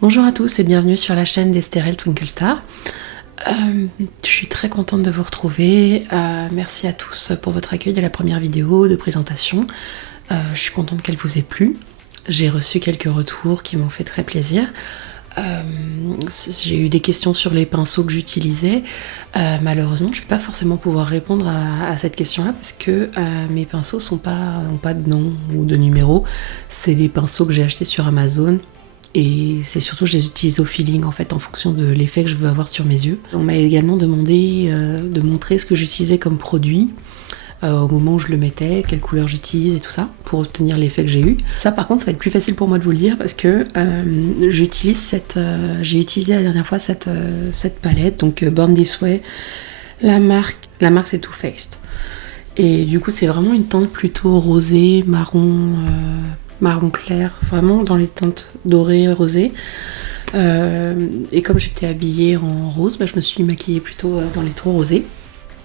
Bonjour à tous et bienvenue sur la chaîne d'Estérelle Twinkle Star. Je suis très contente de vous retrouver. Merci à tous pour votre accueil de la première vidéo de présentation. Je suis contente qu'elle vous ait plu. J'ai reçu quelques retours qui m'ont fait très plaisir. J'ai eu des questions sur les pinceaux que j'utilisais. Malheureusement, je ne vais pas forcément pouvoir répondre à cette question-là parce que mes pinceaux n'ont pas de nom ou de numéro. C'est des pinceaux que j'ai achetés sur Amazon. Et c'est surtout je les utilise au feeling en fait en fonction de l'effet que je veux avoir sur mes yeux. On m'a également demandé de montrer ce que j'utilisais comme produit au moment où je le mettais, quelle couleur j'utilise et tout ça pour obtenir l'effet que j'ai eu. Ça par contre ça va être plus facile pour moi de vous le dire parce que j'ai utilisé la dernière fois cette palette, donc Born This Way. La marque c'est Too Faced. Et du coup c'est vraiment une teinte plutôt rosée, marron clair, vraiment dans les teintes dorées, rosées. Et comme j'étais habillée en rose, je me suis maquillée plutôt dans les tons rosés.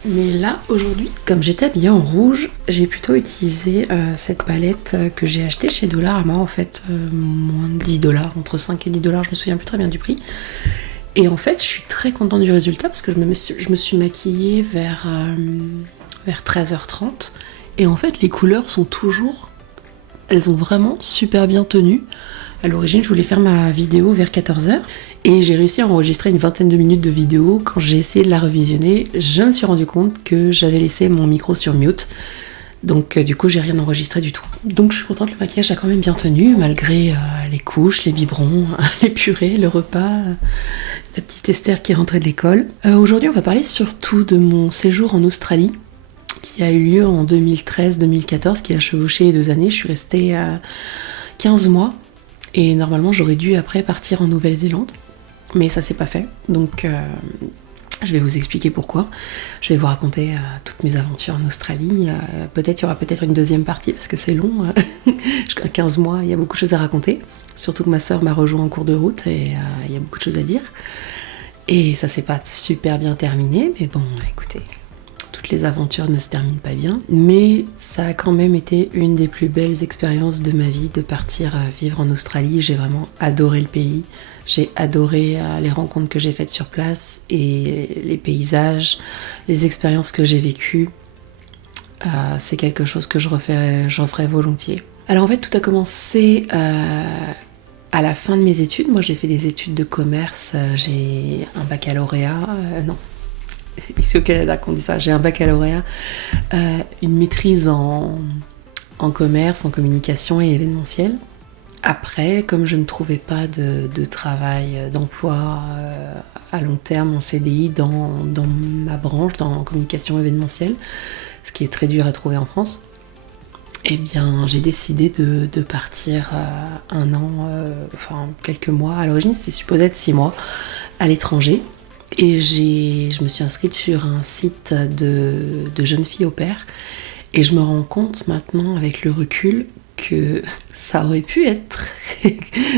Mais là, aujourd'hui, comme j'étais habillée en rouge, j'ai plutôt utilisé cette palette que j'ai achetée chez Dollarama, en fait, moins de 10 $, entre 5 et 10 $, je me souviens plus très bien du prix. Et en fait, je suis très contente du résultat parce que je me suis maquillée vers 13h30. Et en fait, les couleurs sont toujours... Elles ont vraiment super bien tenu. À l'origine, je voulais faire ma vidéo vers 14h et j'ai réussi à enregistrer une vingtaine de minutes de vidéo. Quand j'ai essayé de la revisionner, je me suis rendu compte que j'avais laissé mon micro sur mute. Donc du coup, j'ai rien enregistré du tout. Donc je suis contente, le maquillage a quand même bien tenu, malgré les couches, les biberons, les purées, le repas, la petite Esther qui est rentrée de l'école. Aujourd'hui, on va parler surtout de mon séjour en Australie, qui a eu lieu en 2013-2014, qui a chevauché 2 années. Je suis restée 15 mois et normalement j'aurais dû après partir en Nouvelle-Zélande, mais ça s'est pas fait. Donc je vais vous expliquer pourquoi. Je vais vous raconter toutes mes aventures en Australie. Il y aura peut-être une deuxième partie parce que c'est long. 15 mois, il y a beaucoup de choses à raconter. Surtout que ma soeur m'a rejoint en cours de route et il y a beaucoup de choses à dire. Et ça s'est pas super bien terminé, mais bon, écoutez... Toutes les aventures ne se terminent pas bien, mais ça a quand même été une des plus belles expériences de ma vie de partir vivre en Australie. J'ai vraiment adoré le pays, j'ai adoré les rencontres que j'ai faites sur place et les paysages, les expériences que j'ai vécues. C'est quelque chose que je referais volontiers. Alors en fait, tout a commencé à la fin de mes études. Moi, j'ai fait des études de commerce, j'ai un baccalauréat, ici au Canada qu'on dit ça, j'ai un baccalauréat, une maîtrise en commerce, en communication et événementiel. Après, comme je ne trouvais pas de travail, d'emploi à long terme en CDI dans ma branche, dans communication événementielle, ce qui est très dur à trouver en France, eh bien j'ai décidé de partir un an, quelques mois. À l'origine c'était supposé être 6 mois à l'étranger. Et je me suis inscrite sur un site de jeunes filles au pair et je me rends compte maintenant avec le recul que ça aurait pu être très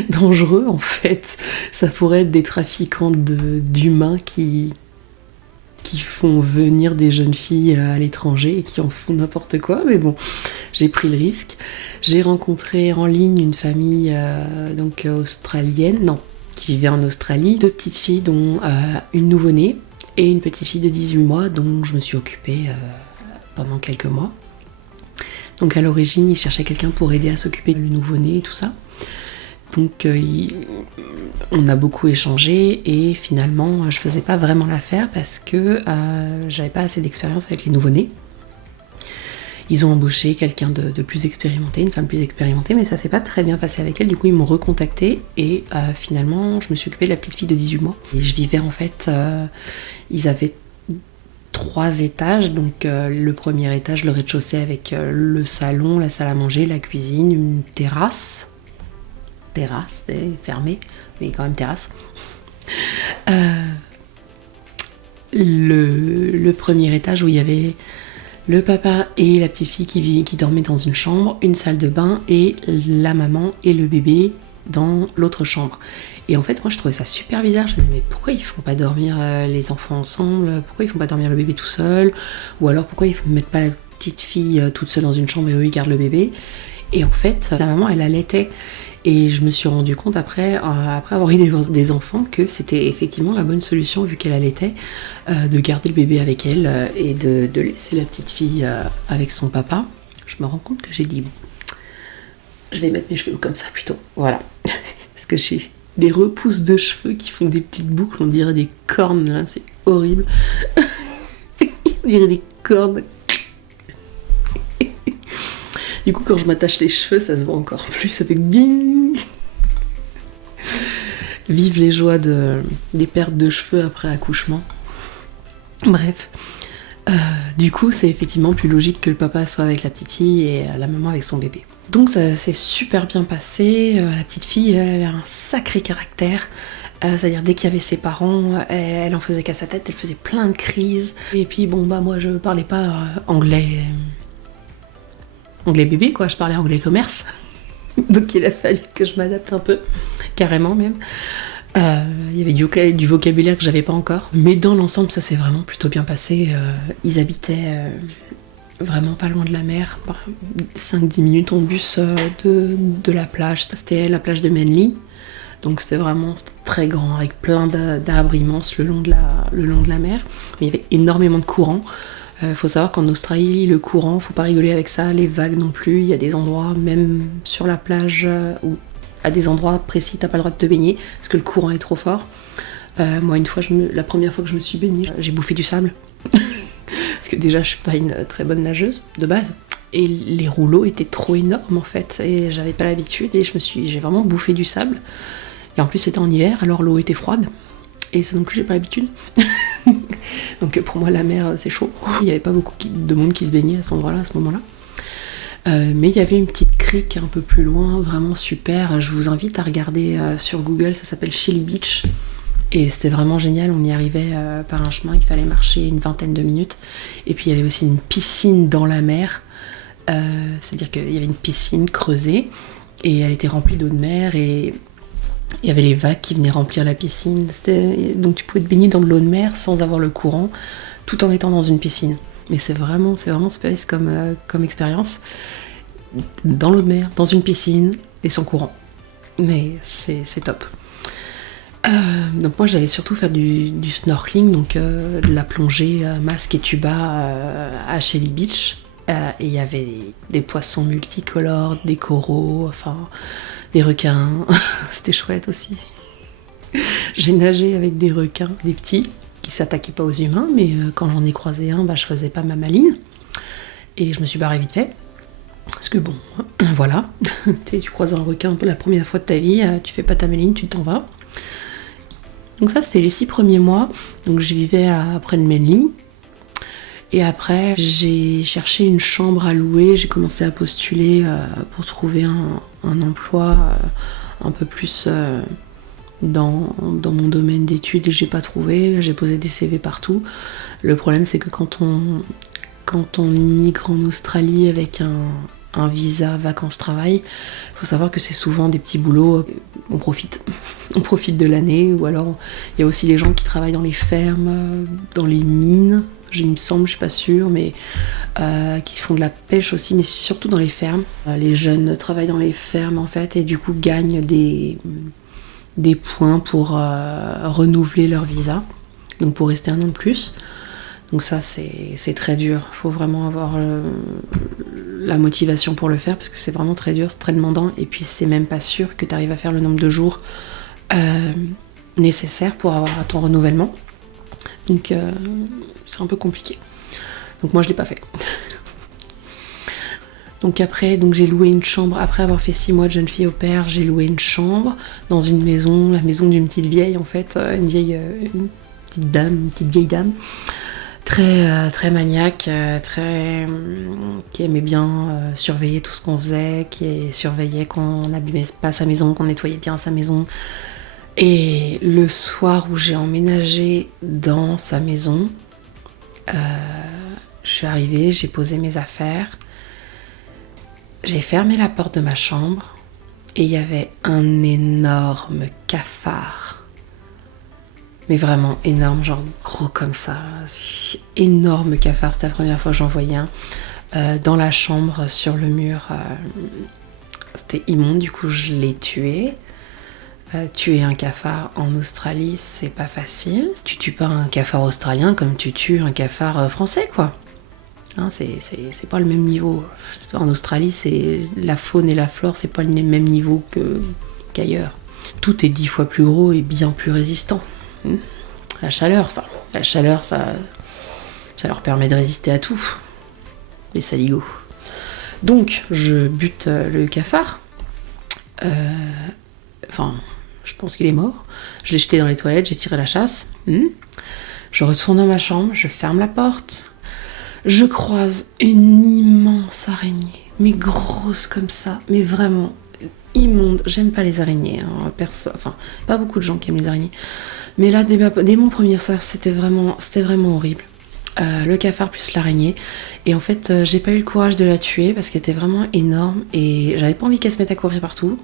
dangereux en fait. Ça pourrait être des trafiquants d'humains qui font venir des jeunes filles à l'étranger et qui en font n'importe quoi, mais bon, j'ai pris le risque. J'ai rencontré en ligne une famille australienne, qui vivait en Australie, 2 petites filles dont une nouveau-née et une petite fille de 18 mois dont je me suis occupée pendant quelques mois. Donc à l'origine, ils cherchaient quelqu'un pour aider à s'occuper du nouveau-né et tout ça. Donc on a beaucoup échangé et finalement je faisais pas vraiment l'affaire parce que j'avais pas assez d'expérience avec les nouveau-nés. Ils ont embauché quelqu'un de plus expérimenté, une femme plus expérimentée, mais ça s'est pas très bien passé avec elle. Du coup, ils m'ont recontacté et finalement, je me suis occupée de la petite fille de 18 mois. Et je vivais en fait, ils avaient 3 étages. Donc le premier étage, le rez-de-chaussée avec le salon, la salle à manger, la cuisine, une terrasse. Terrasse, fermée, mais quand même terrasse. Le premier étage où il y avait le papa et la petite fille qui dormaient dans une chambre, une salle de bain et la maman et le bébé dans l'autre chambre. Et en fait, moi je trouvais ça super bizarre. Je me disais, mais pourquoi ils font pas dormir les enfants ensemble? Pourquoi ils font pas dormir le bébé tout seul? Ou alors pourquoi ils ne mettent pas la petite fille toute seule dans une chambre et eux ils gardent le bébé? Et en fait, la maman elle allaitait Et je me suis rendu compte après avoir eu des enfants que c'était effectivement la bonne solution vu qu'elle allaitait, de garder le bébé avec elle et de laisser la petite fille avec son papa. Je me rends compte que j'ai dit bon, je vais mettre mes cheveux comme ça plutôt, voilà. Parce que j'ai des repousses de cheveux qui font des petites boucles, on dirait des cornes là, c'est horrible. On dirait des cornes. Du coup, quand je m'attache les cheveux, ça se voit encore plus, ça fait ding. Vive les joies des pertes de cheveux après accouchement. Bref. Du coup, c'est effectivement plus logique que le papa soit avec la petite fille et la maman avec son bébé. Donc ça s'est super bien passé. La petite fille, elle avait un sacré caractère. C'est-à-dire dès qu'il y avait ses parents, elle en faisait qu'à sa tête, elle faisait plein de crises. Et puis bon bah moi je parlais pas anglais bébé quoi, je parlais anglais commerce. Donc il a fallu que je m'adapte un peu, carrément même. Il y avait du vocabulaire que j'avais pas encore. Mais dans l'ensemble ça s'est vraiment plutôt bien passé. Ils habitaient vraiment pas loin de la mer, 5-10 minutes en bus de la plage. C'était la plage de Manly. Donc c'était vraiment très grand, avec plein d'arbres immenses le long de la mer. Mais il y avait énormément de courants. Faut savoir qu'en Australie, le courant, faut pas rigoler avec ça, les vagues non plus. Il y a des endroits, même sur la plage, où à des endroits précis, t'as pas le droit de te baigner, parce que le courant est trop fort. Moi, la première fois que je me suis baignée, j'ai bouffé du sable. Parce que déjà, je suis pas une très bonne nageuse, de base. Et les rouleaux étaient trop énormes, en fait. Et j'avais pas l'habitude, et j'ai vraiment bouffé du sable. Et en plus, c'était en hiver, alors l'eau était froide. Et ça non plus, j'ai pas l'habitude. Donc pour moi, la mer, c'est chaud. Il y avait pas beaucoup de monde qui se baignait à cet endroit-là, à ce moment-là. Mais il y avait une petite crique un peu plus loin, vraiment super. Je vous invite à regarder sur Google, ça s'appelle Shelly Beach. Et c'était vraiment génial, on y arrivait par un chemin, il fallait marcher une vingtaine de minutes. Et puis il y avait aussi une piscine dans la mer. C'est-à-dire qu'il y avait une piscine creusée et elle était remplie d'eau de mer et il y avait les vagues qui venaient remplir la piscine. Donc tu pouvais te baigner dans de l'eau de mer sans avoir le courant, tout en étant dans une piscine. Mais c'est vraiment space comme expérience. Dans l'eau de mer, dans une piscine et sans courant. Mais c'est top. Donc moi j'allais surtout faire du snorkeling, donc de la plongée masque et tuba à Shelly Beach. Et il y avait des poissons multicolores, des coraux, enfin des requins. C'était chouette aussi. J'ai nagé avec des requins, des petits, qui s'attaquaient pas aux humains, mais quand j'en ai croisé un, je faisais pas ma maline. Et je me suis barrée vite fait. Parce que bon, voilà, tu croises un requin la première fois de ta vie, tu fais pas ta maline, tu t'en vas. Donc ça, c'était les 6 premiers mois. Donc je vivais près de Manly. Et après, j'ai cherché une chambre à louer. J'ai commencé à postuler pour trouver un emploi un peu plus dans mon domaine d'études. Et j'ai pas trouvé. J'ai posé des CV partout. Le problème, c'est que quand on migre en Australie avec un visa vacances-travail, il faut savoir que c'est souvent des petits boulots, on profite de l'année, ou alors il y a aussi les gens qui travaillent dans les fermes, dans les mines, il me semble, je suis pas sûre, mais qui font de la pêche aussi, mais surtout dans les fermes. Les jeunes travaillent dans les fermes en fait, et du coup gagnent des points pour renouveler leur visa, donc pour rester un an de plus. Donc ça, c'est très dur. Il faut vraiment avoir la motivation pour le faire, parce que c'est vraiment très dur, c'est très demandant. Et puis, c'est même pas sûr que tu arrives à faire le nombre de jours nécessaires pour avoir ton renouvellement. Donc, c'est un peu compliqué. Donc moi, je l'ai pas fait. Donc après, j'ai loué une chambre. Après avoir fait 6 mois de jeune fille au père, j'ai loué une chambre dans une maison, la maison d'une petite vieille, en fait. Une petite vieille dame. Très maniaque, qui aimait bien surveiller tout ce qu'on faisait, qui surveillait qu'on n'abîmait pas sa maison, qu'on nettoyait bien sa maison. Et le soir où j'ai emménagé dans sa maison, je suis arrivée, j'ai posé mes affaires, j'ai fermé la porte de ma chambre et il y avait un énorme cafard. Mais vraiment énorme, genre gros comme ça. Énorme cafard, c'était la première fois que j'en voyais un. Dans la chambre, sur le mur, c'était immonde, du coup je l'ai tué. Tuer un cafard en Australie, c'est pas facile. Tu tues pas un cafard australien comme tu tues un cafard français, quoi. Hein, c'est pas le même niveau. En Australie, c'est la faune et la flore, c'est pas le même niveau qu'ailleurs. Tout est 10 fois plus gros et bien plus résistant. La chaleur, ça leur permet de résister à tout. Les saligots. Donc, je bute le cafard. Je pense qu'il est mort. Je l'ai jeté dans les toilettes, j'ai tiré la chasse. Je retourne dans ma chambre, je ferme la porte. Je croise une immense araignée, mais grosse comme ça, mais vraiment immonde. J'aime pas les araignées, hein. Pas beaucoup de gens qui aiment les araignées. Mais là, dès mon premier soir, c'était vraiment horrible. Le cafard plus l'araignée. Et en fait, j'ai pas eu le courage de la tuer parce qu'elle était vraiment énorme et j'avais pas envie qu'elle se mette à courir partout.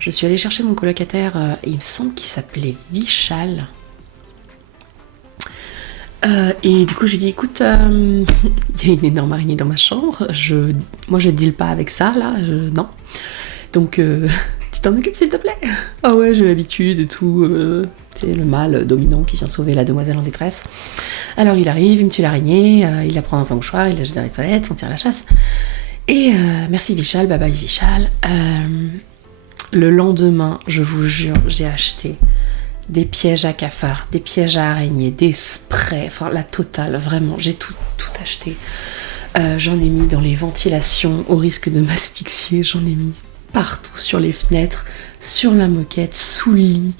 Je suis allée chercher mon colocataire, il me semble qu'il s'appelait Vichal. Et du coup, je lui ai dit, écoute, il y a une énorme araignée dans ma chambre. Moi, je deal pas avec ça, là. Non. Donc, tu t'en occupes, s'il te plaît? Ah ouais, j'ai l'habitude et tout. C'est le mâle dominant qui vient sauver la demoiselle en détresse. Alors, il arrive, il me tue l'araignée, il la prend dans un mouchoir, il la jette dans les toilettes, on tire la chasse. Et merci Vichal, bye bye Vichal. Le lendemain, je vous jure, j'ai acheté des pièges à cafards, des pièges à araignées, des sprays, enfin la totale, vraiment, j'ai tout acheté. J'en ai mis dans les ventilations au risque de m'asphyxier, j'en ai mis partout sur les fenêtres, sur la moquette, sous le lit,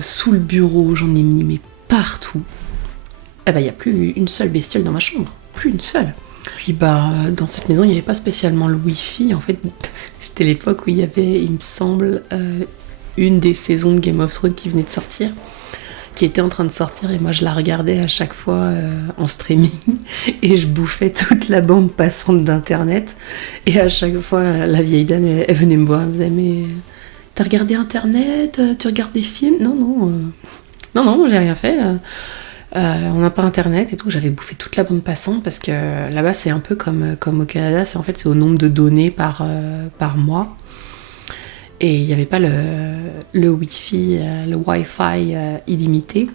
sous le bureau, j'en ai mis mais partout. Eh ben, il n'y a plus une seule bestiole dans ma chambre, plus une seule. Puis dans cette maison, il n'y avait pas spécialement le wifi, en fait, c'était l'époque où il y avait, il me semble, une des saisons de Game of Thrones qui venait de sortir, qui était en train de sortir, et moi je la regardais à chaque fois en streaming, et je bouffais toute la bande passante d'internet, et à chaque fois la vieille dame elle venait me voir, elle me disait mais t'as regardé internet, tu regardes des films? Non, j'ai rien fait, on n'a pas internet et tout. J'avais bouffé toute la bande passante parce que là-bas c'est un peu comme au Canada, c'est au nombre de données par mois. Et il n'y avait pas le Wi-Fi illimité.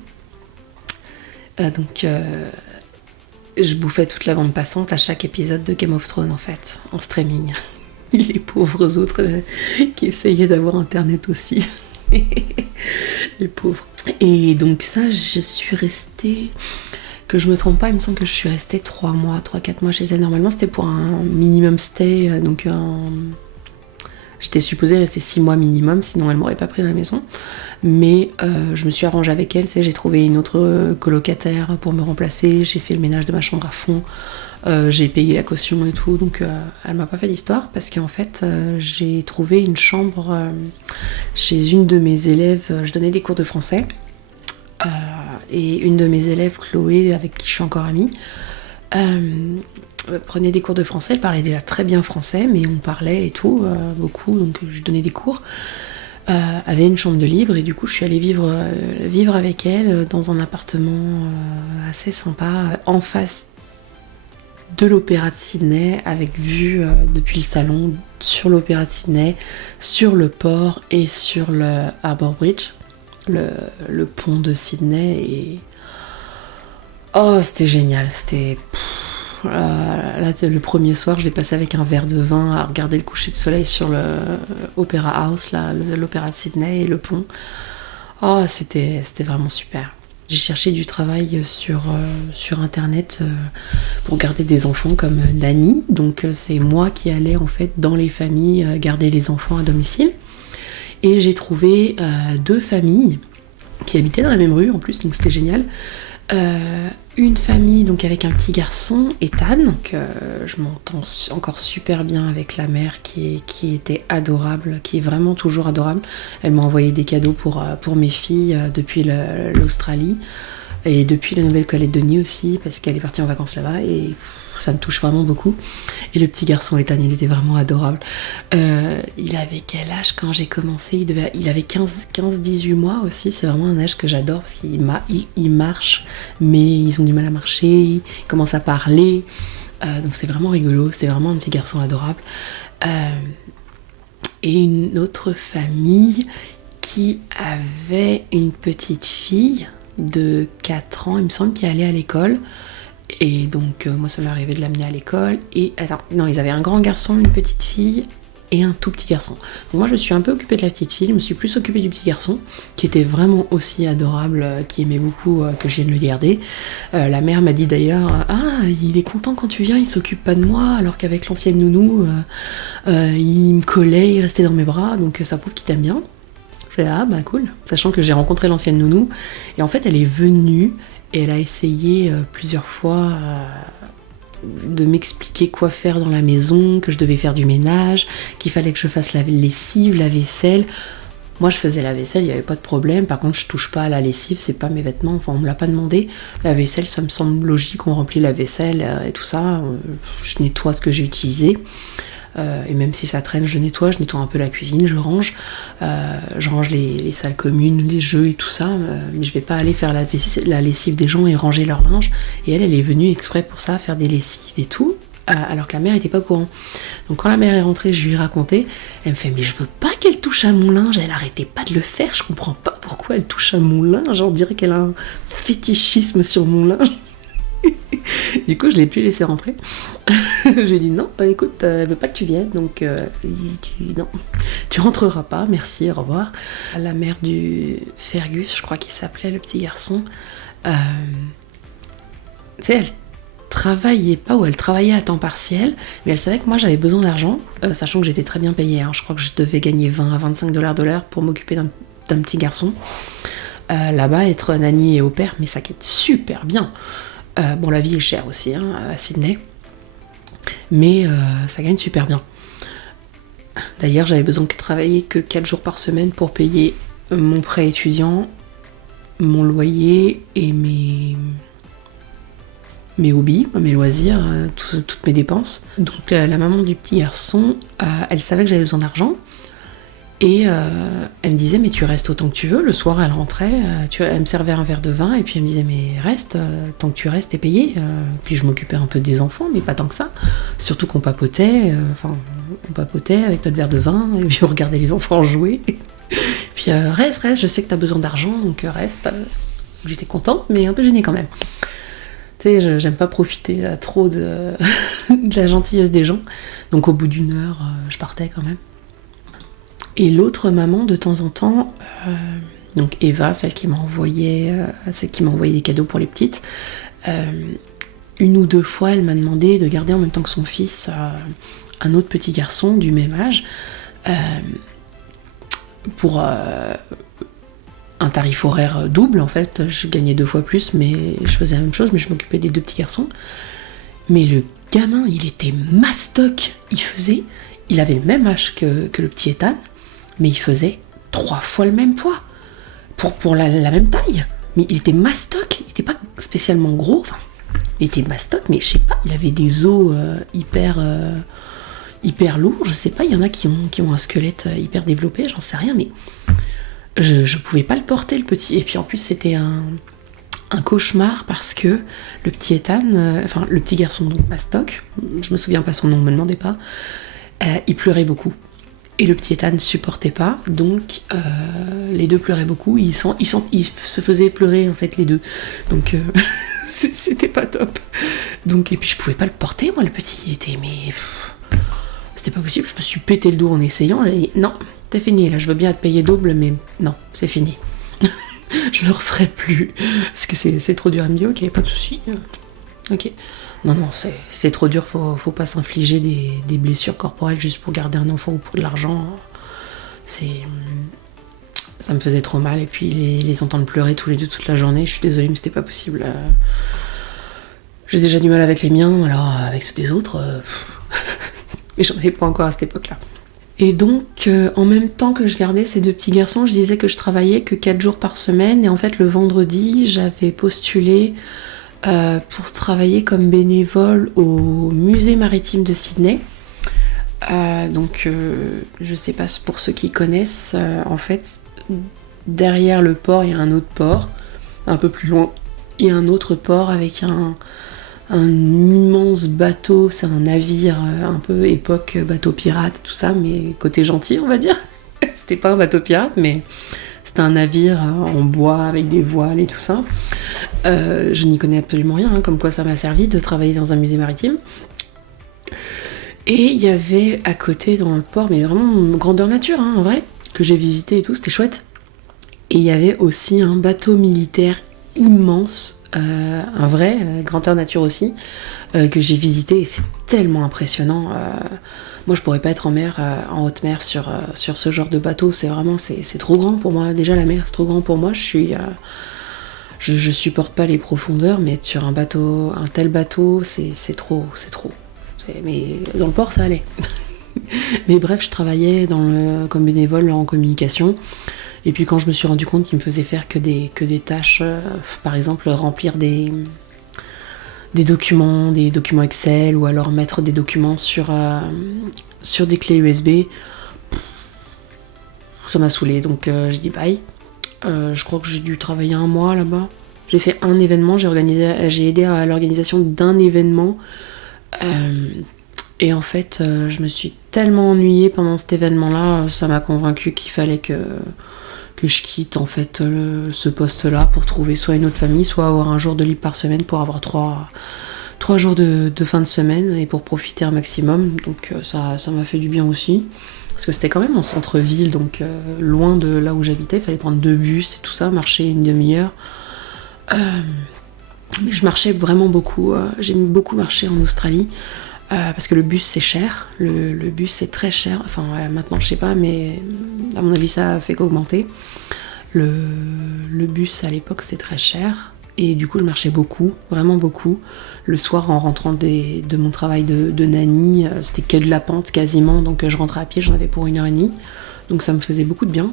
Donc je bouffais toute la bande passante à chaque épisode de Game of Thrones en fait, en streaming. Les pauvres autres qui essayaient d'avoir internet aussi. Les pauvres. Et donc ça, je suis restée, que je me trompe pas, il me semble que je suis restée 3-4 mois chez elle. Normalement c'était pour un minimum stay, donc j'étais supposée rester 6 mois minimum, sinon elle m'aurait pas pris dans la maison. Mais je me suis arrangée avec elle, j'ai trouvé une autre colocataire pour me remplacer, j'ai fait le ménage de ma chambre à fond, j'ai payé la caution et tout, donc elle m'a pas fait d'histoire parce qu'en fait j'ai trouvé une chambre chez une de mes élèves, je donnais des cours de français, et une de mes élèves, Chloé, avec qui je suis encore amie, prenait des cours de français, elle parlait déjà très bien français, mais on parlait et tout, beaucoup, donc je donnais des cours. Avait une chambre de libre et du coup je suis allée vivre avec elle dans un appartement assez sympa en face de l'Opéra de Sydney, avec vue depuis le salon sur l'Opéra de Sydney, sur le port et sur le Harbour Bridge, le pont de Sydney. Et oh, c'était génial, c'était... Là, le premier soir, je l'ai passé avec un verre de vin à regarder le coucher de soleil sur le Opera House, là, l'Opéra de Sydney et le pont. Oh, c'était vraiment super. J'ai cherché du travail sur internet pour garder des enfants comme nanny. Donc c'est moi qui allais en fait dans les familles garder les enfants à domicile. Et j'ai trouvé 2 familles qui habitaient dans la même rue en plus, donc c'était génial. Une famille donc avec un petit garçon, Ethan, que je m'entends encore super bien avec la mère qui était adorable, qui est vraiment toujours adorable. Elle m'a envoyé des cadeaux pour mes filles depuis l'Australie et depuis la Nouvelle-Calédonie aussi, parce qu'elle est partie en vacances là-bas et ça me touche vraiment beaucoup. Et le petit garçon Ethan, il était vraiment adorable. Il avait quel âge quand j'ai commencé? Il avait 15-18 mois aussi. C'est vraiment un âge que j'adore parce qu'il marche, mais ils ont du mal à marcher, ils commencent à parler. Donc c'est vraiment rigolo, c'était vraiment un petit garçon adorable. et une autre famille qui avait une petite fille de 4 ans, il me semble, qui allait à l'école. Et donc moi ça m'est arrivé de l'amener à l'école. Et attends, non, ils avaient un grand garçon, une petite fille et un tout petit garçon. Donc moi je suis un peu occupée de la petite fille, je me suis plus occupée du petit garçon, qui était vraiment aussi adorable, qui aimait beaucoup que je vienne le garder. La mère m'a dit d'ailleurs, ah il est content quand tu viens, il s'occupe pas de moi, alors qu'avec l'ancienne nounou, il me collait, il restait dans mes bras, donc ça prouve qu'il t'aime bien. Je fais ah bah cool, sachant que j'ai rencontré l'ancienne nounou, et en fait elle est venue, et elle a essayé plusieurs fois de m'expliquer quoi faire dans la maison, que je devais faire du ménage, qu'il fallait que je fasse la lessive, la vaisselle. Moi je faisais la vaisselle, il n'y avait pas de problème. Par contre je touche pas à la lessive, c'est pas mes vêtements, enfin on me l'a pas demandé. La vaisselle, ça me semble logique, on remplit la vaisselle et tout ça. Je nettoie ce que j'ai utilisé. Et même si ça traîne, je nettoie un peu la cuisine, je range les salles communes, les jeux et tout ça, mais je vais pas aller faire la lessive des gens et ranger leur linge. Et elle est venue exprès pour ça, faire des lessives et tout, alors que la mère était pas au courant. Donc quand la mère est rentrée, je lui ai raconté, elle me fait mais je veux pas qu'elle touche à mon linge, elle arrêtait pas de le faire, je comprends pas pourquoi elle touche à mon linge, on dirait qu'elle a un fétichisme sur mon linge. Du coup je l'ai plus laissé rentrer. J'ai dit non, écoute, elle veut pas que tu viennes, donc non, tu rentreras pas, merci, au revoir. La mère du Fergus, je crois qu'il s'appelait le petit garçon, tu sais, elle travaillait pas, ou elle travaillait à temps partiel, mais elle savait que moi j'avais besoin d'argent, sachant que j'étais très bien payée, hein. Je crois que je devais gagner 20 à 25 $ de l'heure pour m'occuper d'un petit garçon. Là-bas, être nanny et au père, mais ça gagne super bien. Bon, la vie est chère aussi, hein, à Sydney, mais ça gagne super bien. D'ailleurs, j'avais besoin de travailler que 4 jours par semaine pour payer mon prêt étudiant, mon loyer et mes hobbies, mes loisirs, toutes mes dépenses. Donc la maman du petit garçon, elle savait que j'avais besoin d'argent. Et elle me disait mais tu restes autant que tu veux. Le soir elle rentrait, elle me servait un verre de vin et puis elle me disait mais reste, tant que tu restes t'es payé. Puis je m'occupais un peu des enfants mais pas tant que ça. Surtout qu'on papotait, on papotait avec notre verre de vin et puis on regardait les enfants jouer. Puis reste, je sais que t'as besoin d'argent donc reste. J'étais contente mais un peu gênée quand même. Tu sais, j'aime pas profiter trop de la gentillesse des gens. Donc au bout d'1 heure, je partais quand même. Et l'autre maman, de temps en temps, donc Eva, celle qui m'a envoyé des cadeaux pour les petites, 1 ou 2 fois, elle m'a demandé de garder en même temps que son fils un autre petit garçon du même âge, pour un tarif horaire double en fait. Je gagnais 2 fois plus, mais je faisais la même chose, mais je m'occupais des 2 petits garçons. Mais le gamin, il était mastoc, il avait le même âge que le petit Ethan, mais il faisait 3 fois le même poids, pour la même taille. Mais il était mastoc, il était pas spécialement gros, enfin, il était mastoc, mais je sais pas, il avait des os hyper lourds, je sais pas, il y en a qui ont un squelette hyper développé, j'en sais rien, mais je pouvais pas le porter, le petit. Et puis en plus, c'était un cauchemar parce que le petit Ethan, le petit garçon, donc mastoc, je me souviens pas son nom, me demandez pas, il pleurait beaucoup. Et le petit Ethan ne supportait pas, donc les deux pleuraient beaucoup, ils se faisaient pleurer en fait les deux. Donc c'était pas top. Donc, et puis je pouvais pas le porter, moi le petit, il était, mais c'était pas possible, je me suis pété le dos en essayant, j'ai dit non, t'es fini, là je veux bien te payer double, mais non, c'est fini. Je le referai plus, parce que c'est trop dur. Elle me dit ok, pas de soucis. Ok. Non, c'est trop dur, faut pas s'infliger des blessures corporelles juste pour garder un enfant ou pour de l'argent. Ça me faisait trop mal, et puis les entendre pleurer tous les deux toute la journée, je suis désolée, mais c'était pas possible. J'ai déjà du mal avec les miens, alors avec ceux des autres, et j'en avais pas encore à cette époque-là. Et donc, en même temps que je gardais ces 2 petits garçons, je disais que je travaillais que 4 jours par semaine, et en fait le vendredi, j'avais postulé pour travailler comme bénévole au musée maritime de Sydney. Je sais pas, pour ceux qui connaissent, en fait, derrière le port, il y a un autre port, un peu plus loin, il y a un autre port avec un un immense bateau, c'est un navire un peu époque bateau pirate, tout ça, mais côté gentil, on va dire. C'était pas un bateau pirate, mais c'était un navire en bois avec des voiles et tout ça. Je n'y connais absolument rien, hein, comme quoi ça m'a servi de travailler dans un musée maritime. Et il y avait à côté dans le port, mais vraiment grandeur nature, hein, en vrai, que j'ai visité et tout, c'était chouette. Et il y avait aussi un bateau militaire immense, un vrai, grandeur nature aussi, que j'ai visité et c'est tellement impressionnant. Moi je pourrais pas être en mer, en haute mer sur ce genre de bateau, c'est trop grand pour moi. Déjà la mer c'est trop grand pour moi, je supporte pas les profondeurs, mais être sur un tel bateau, c'est trop. Mais dans le port ça allait. Mais bref, je travaillais comme bénévole en communication. Et puis quand je me suis rendu compte qu'il me faisait faire que des tâches, par exemple remplir des documents Excel, ou alors mettre des documents sur des clés USB, ça m'a saoulée, donc j'ai dit bye. Je crois que j'ai dû travailler un mois là-bas. J'ai fait un événement, j'ai aidé à l'organisation d'un événement. Et en fait, je me suis tellement ennuyée pendant cet événement-là, ça m'a convaincue qu'il fallait que je quitte en fait ce poste-là pour trouver soit une autre famille, soit avoir un jour de libre par semaine pour avoir trois jours de fin de semaine et pour profiter un maximum. Donc ça m'a fait du bien aussi. Parce que c'était quand même en centre-ville, donc loin de là où j'habitais, il fallait prendre 2 bus et tout ça, marcher une demi-heure. Mais je marchais vraiment beaucoup, j'ai beaucoup marché en Australie. Parce que le bus c'est cher, le bus c'est très cher, enfin maintenant je sais pas, mais à mon avis ça a fait qu'augmenter. Le bus à l'époque c'était très cher, et du coup je marchais beaucoup, vraiment beaucoup. Le soir en rentrant de mon travail de nanny, c'était que de la pente quasiment, donc je rentrais à pied, j'en avais pour 1h30, donc ça me faisait beaucoup de bien.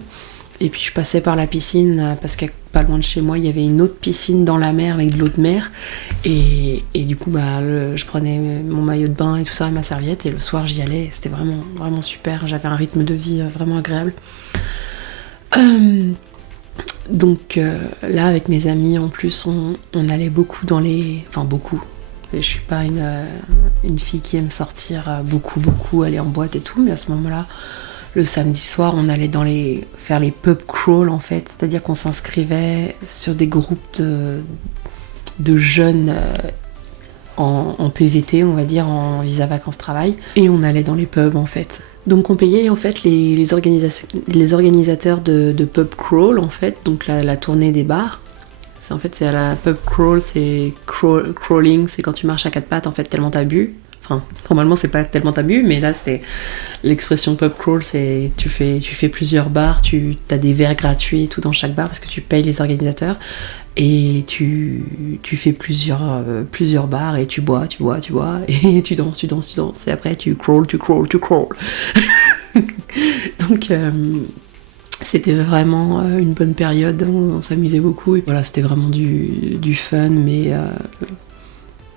Et puis je passais par la piscine, parce qu'à pas loin de chez moi, il y avait une autre piscine dans la mer avec de l'eau de mer. Et du coup, je prenais mon maillot de bain et tout ça, et ma serviette, et le soir j'y allais. C'était vraiment, vraiment super. J'avais un rythme de vie vraiment agréable. Donc là, avec mes amis, en plus, on allait beaucoup dans les... Enfin, beaucoup. Je suis pas une fille qui aime sortir beaucoup, aller en boîte et tout, mais à ce moment-là, le samedi soir, on allait faire les pub crawl en fait, c'est-à-dire qu'on s'inscrivait sur des groupes de jeunes en PVT, on va dire, en visa vacances-travail, et on allait dans les pubs en fait. Donc on payait en fait les organisateurs de pub crawl en fait, donc la tournée des bars. C'est à la pub crawl, c'est crawling, c'est quand tu marches à 4 pattes en fait, tellement t'as bu. Enfin, normalement c'est pas tellement t'as bu, mais là c'est l'expression pub crawl, c'est tu fais plusieurs bars, t'as des verres gratuits et tout dans chaque bar parce que tu payes les organisateurs, et tu fais plusieurs bars et tu bois et tu danses et après tu crawl. Donc c'était vraiment une bonne période, on s'amusait beaucoup et voilà, c'était vraiment du fun, mais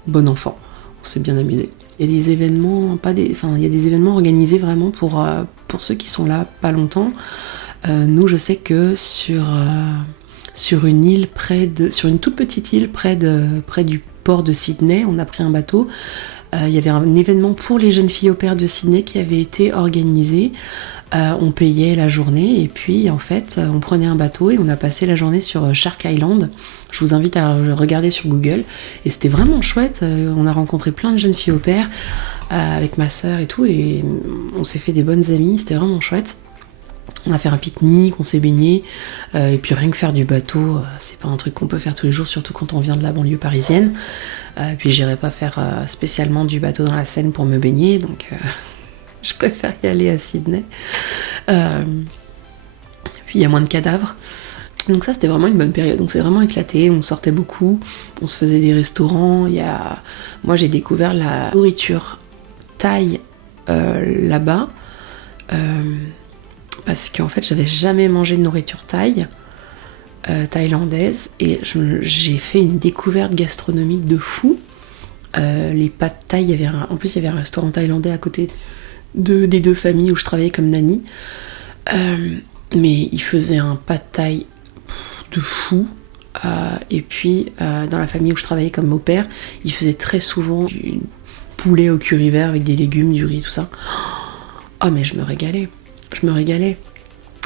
bon enfant, on s'est bien amusé. Il y a des événements, il y a des événements organisés vraiment pour ceux qui sont là pas longtemps. Nous, je sais que sur une île sur une toute petite île près du port de Sydney, on a pris un bateau. Il y avait un événement pour les jeunes filles au pair de Sydney qui avait été organisé. On payait la journée et puis en fait on prenait un bateau et on a passé la journée sur Shark Island. Je vous invite à regarder sur Google, et c'était vraiment chouette. On a rencontré plein de jeunes filles au pair avec ma sœur et tout, et on s'est fait des bonnes amies, c'était vraiment chouette. On a fait un pique-nique, on s'est baigné, et puis rien que faire du bateau, c'est pas un truc qu'on peut faire tous les jours, surtout quand on vient de la banlieue parisienne. Puis j'irai pas faire spécialement du bateau dans la Seine pour me baigner, donc je préfère y aller à Sydney. Puis il y a moins de cadavres. Donc ça c'était vraiment une bonne période, donc c'est vraiment éclaté, on sortait beaucoup, on se faisait des restaurants. Moi j'ai découvert la nourriture thaï là-bas, parce qu'en fait j'avais jamais mangé de nourriture thaïlandaise, et j'ai fait une découverte gastronomique de fou. Les pâtes thaï, en plus il y avait un restaurant thaïlandais à côté des 2 familles où je travaillais comme nanny, mais ils faisaient un pad thaï de fou. Et puis dans la famille où je travaillais comme au père, ils faisaient très souvent du poulet au curry vert avec des légumes, du riz, tout ça. Oh mais je me régalais.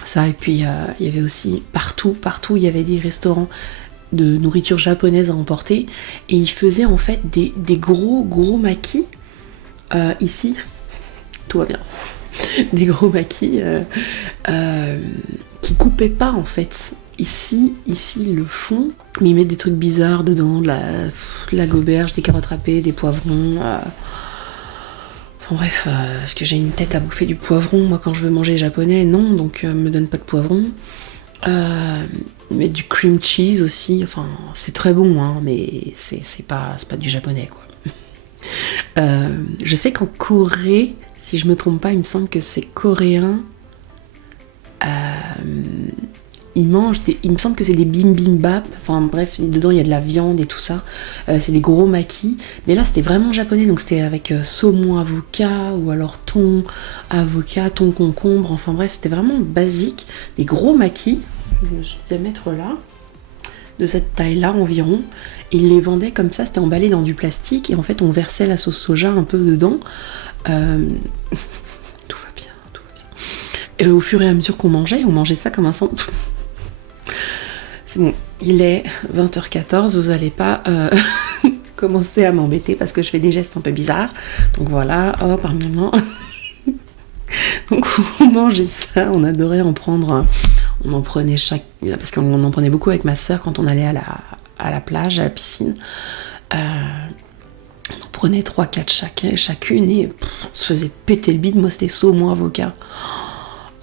Ça, et puis il y avait aussi partout, il y avait des restaurants de nourriture japonaise à emporter, et ils faisaient en fait des gros maquis, ici, tout va bien, des gros maquis qui coupaient pas en fait. Ici, ils le font, mais ils mettent des trucs bizarres dedans, de la goberge, des carottes râpées, des poivrons. Enfin bref, parce que j'ai une tête à bouffer du poivron, moi quand je veux manger japonais, non, donc me donne pas de poivron. Mais du cream cheese aussi, enfin c'est très bon, hein, mais c'est pas du japonais quoi. Je sais qu'en Corée, si je me trompe pas, il me semble que c'est coréen. Il me semble que c'est des bibimbap, enfin bref, dedans il y a de la viande et tout ça, c'est des gros maquis, mais là c'était vraiment japonais, donc c'était avec saumon avocat, ou alors thon avocat, thon concombre, enfin bref, c'était vraiment basique, des gros maquis, je vais mettre là, de cette taille-là environ, et ils les vendaient comme ça, c'était emballé dans du plastique, et en fait on versait la sauce soja un peu dedans, tout va bien. Et au fur et à mesure qu'on mangeait, on mangeait ça comme un sang. C'est bon, il est 20h14, vous allez pas commencer à m'embêter parce que je fais des gestes un peu bizarres. Donc voilà, hop, un moment. Donc on mangeait ça, on adorait en prendre, on en prenait parce qu'on en prenait beaucoup avec ma soeur quand on allait à la plage, à la piscine. On en prenait 3-4 chacune et on se faisait péter le bide. Moi c'était saumon avocat.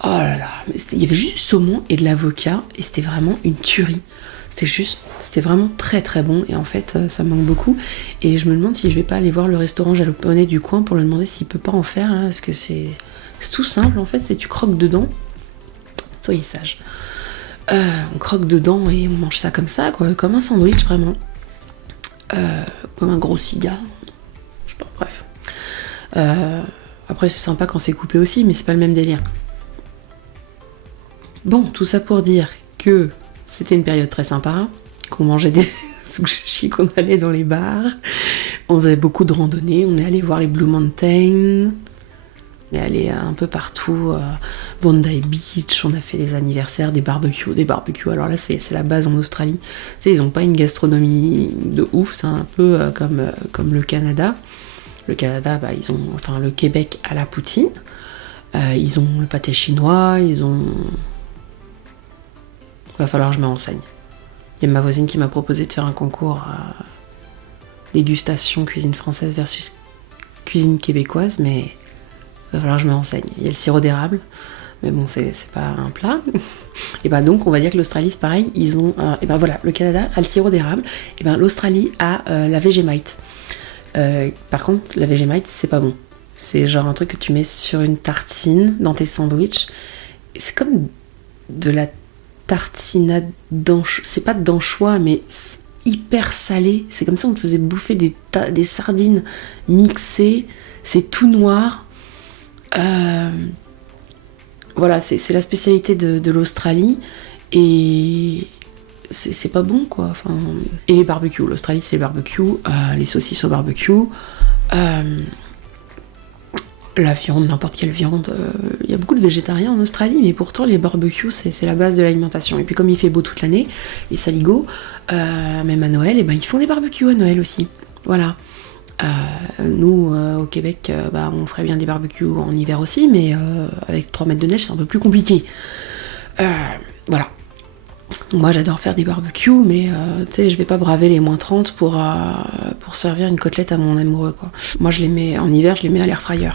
Oh là là, il y avait juste du saumon et de l'avocat et c'était vraiment une tuerie. C'était vraiment très très bon et en fait ça me manque beaucoup. Et je me demande si je vais pas aller voir le restaurant japonais du coin pour lui demander s'il peut pas en faire, hein, parce que c'est tout simple en fait, c'est tu croques dedans. Soyez sage. On croque dedans et on mange ça comme ça, quoi, comme un sandwich vraiment. Comme un gros cigare. Je sais pas, bref. Après c'est sympa quand c'est coupé aussi, mais c'est pas le même délire. Bon, tout ça pour dire que c'était une période très sympa, qu'on mangeait des sushis, qu'on allait dans les bars, on faisait beaucoup de randonnées, on est allé voir les Blue Mountains, on est allé un peu partout, Bondi Beach, on a fait des anniversaires, des barbecues, alors là c'est la base en Australie, tu sais, ils ont pas une gastronomie de ouf, c'est un peu comme le Canada. Le Canada, bah, ils ont, enfin le Québec à la poutine, ils ont le pâté chinois, ils ont... Va falloir que je me renseigne. Il y a ma voisine qui m'a proposé de faire un concours dégustation cuisine française versus cuisine québécoise, mais va falloir que je me renseigne. Il y a le sirop d'érable, mais bon, c'est pas un plat. Et bah donc, on va dire que l'Australie, c'est pareil, ils ont... et ben voilà, le Canada a le sirop d'érable, et ben l'Australie a la Vegemite. Par contre, la Vegemite, c'est pas bon. C'est genre un truc que tu mets sur une tartine dans tes sandwichs. C'est comme de la tartinade d'anchois, c'est pas d'anchois, mais hyper salé. C'est comme ça on te faisait bouffer des sardines mixées. C'est tout noir. Voilà, c'est la spécialité de l'Australie et c'est pas bon quoi. Enfin, et les barbecues, l'Australie c'est les barbecues, les saucisses au barbecue. La viande, n'importe quelle viande. Il y a beaucoup de végétariens en Australie, mais pourtant les barbecues, c'est la base de l'alimentation. Et puis comme il fait beau toute l'année, les saligots, même à Noël, et ben, ils font des barbecues à Noël aussi. Voilà. Nous, au Québec, on ferait bien des barbecues en hiver aussi, mais avec 3 mètres de neige, c'est un peu plus compliqué. Voilà. Moi, j'adore faire des barbecues, mais tu sais, je vais pas braver les moins 30 pour servir une côtelette à mon amoureux, quoi. Moi, je les mets en hiver, je les mets à l'air fryer.